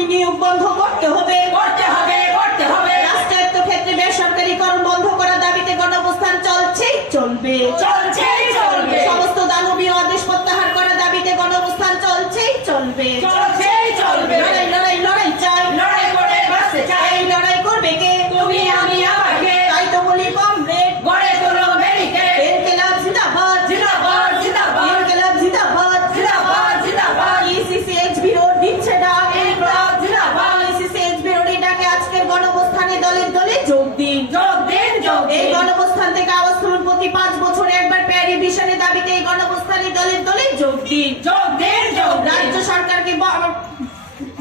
বিনিয়োগ বন্ধ করতে হবে করতে হবে করতে হবে। রাষ্ট্রায়ত্ত ক্ষেত্রে বেসরকারিকরণ বন্ধ করার দাবিতে গণঅবস্থান চলছেই চলবে চলবে। দলের দলে যোগ দিন। যোগ দিন যোগ রাজ্য সরকারকে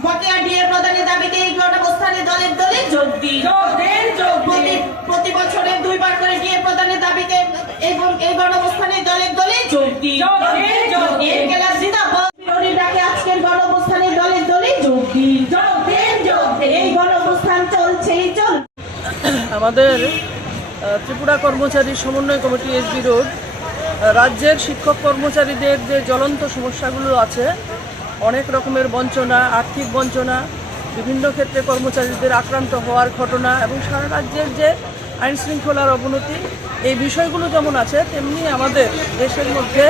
বকেয়া ডিএ প্রদানের দাবিতে এই গণঅবস্থানে দলের দলে যোগ দিন। যোগ দিন যোগ প্রতি প্রতি বছরে দুইবার করে ডিএ প্রদানের দাবিতে এবং এই গণঅবস্থানে দলের দলে যোগ দিন। যোগ দিন, যোগ দিন। ইনকিলাব জিন্দাবাদ। বিরোধী ডাকে আজকের গণঅবস্থানে দলের দলে যোগ দিন। যোগ দিন যোগ এই গণঅবস্থান চলছেই চল আমাদের ত্রিপুরা কর্মচারী সমন্বয় কমিটি এসবি রোড রাজ্যের শিক্ষক কর্মচারীদের যে জ্বলন্ত সমস্যাগুলো আছে, অনেক রকমের বঞ্চনা, আর্থিক বঞ্চনা, বিভিন্ন ক্ষেত্রে কর্মচারীদের আক্রান্ত হওয়ার ঘটনা এবং সারা রাজ্যের যে আইন শৃঙ্খলার অবনতি, এই বিষয়গুলো যেমন আছে, তেমনি আমাদের দেশের মধ্যে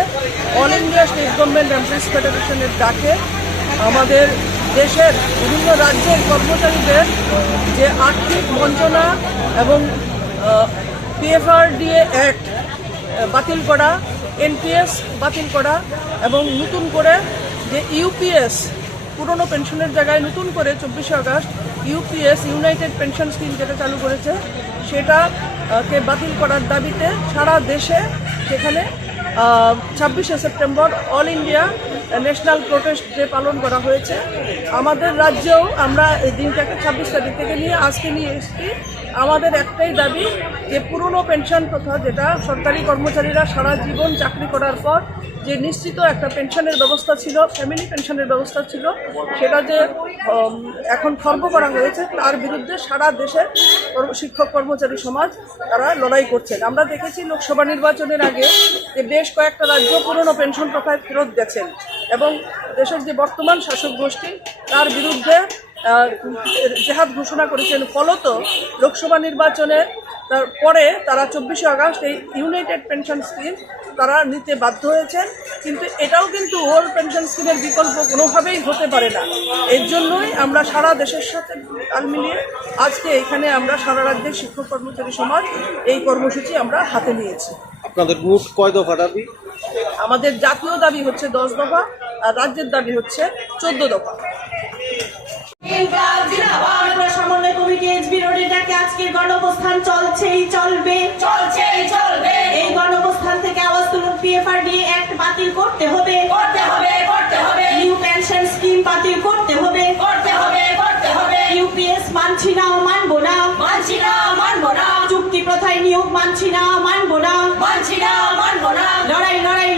all India state government employees ফেডারেশনের ডাকে আমাদের দেশের বিভিন্ন রাজ্যের কর্মচারীদের যে আর্থিক বঞ্চনা এবং পিএফআরডিএ অ্যাক্ট বাতিল করা এনপিএস বাতিল করা এবং নতুন করে যে ইউপিএস পুরনো পেনশনের জায়গায় নতুন করে চব্বিশে August UPS united pension scheme যেটা চালু করেছে, সেটা কে বাতিল করার দাবিতে সারা দেশে সেখানে ছাব্বিশে September all India national protest day পালন করা হয়েছে। আমাদের রাজ্যেও আমরা এই দিনটাকে ছাব্বিশ তারিখ থেকে নিয়ে আজকে নিয়ে এসেছি। আমাদের একটাই দাবি যে পুরনো পেনশন প্রথা যেটা সরকারি কর্মচারীরা সারা জীবন চাকরি করার পর যে নিশ্চিত একটা পেনশনের ব্যবস্থা ছিল, ফ্যামিলি পেনশনের ব্যবস্থা ছিল, সেটা যে এখন খর্ব করা হয়েছে, তার বিরুদ্ধে সারা কর্ম- শিক্ষক কর্মচারী সমাজ তারা লড়াই করছেন। আমরা দেখেছি লোকসভা নির্বাচনের আগে যে বেশ কয়েকটা রাজ্য পুরনো পেনশন প্রথায় ফেরত গেছেন। এবং দেশের যে বর্তমান শাসক গোষ্ঠী, তার বিরুদ্ধে জেহাদ ঘোষণা করেছেন। ফলত লোকসভা নির্বাচনে তার পরে তারা চব্বিশে আগস্ট এই ইউনাইটেড পেনশন স্কিম তারা নিতে বাধ্য হয়েছেন। কিন্তু এটাও কিন্তু ওল্ড পেনশন স্কিমের বিকল্প কোনোভাবেই হতে পারে না। এর জন্যই আমরা সারা দেশের সাথে তাল মিলিয়ে আজকে এখানে আমরা সারা রাজ্যের শিক্ষক কর্মচারী সমাজ এই কর্মসূচি আমরা হাতে নিয়েছি। আপনাদের মোট কয় দফা দাবি? আমাদের জাতীয় দাবি হচ্ছে দশ দফা আর রাজ্যের দাবি হচ্ছে চোদ্দ দফা। ইনকলাব জিন্দাবাদ ত্রিপুরা সমন্বয় কমিটি এসবি রোডে ডাকে আজকের গণঅবস্থান চলছেই চলবে চলছেই চলবে এই গণঅবস্থান থেকে আওয়াজ তুলুন পিএফআরডি অ্যাক্ট বাতিল করতে হবে করতে হবে করতে হবে। নিউ পেনশন স্কিম বাতিল করতে হবে করতে হবে করতে হবে ইউপিএস মানছি না মানবো না। মানছি না। প্রথায় নিয়োগ মানছি না মানবো না। মানছি না মানবো না। লড়াই লড়াই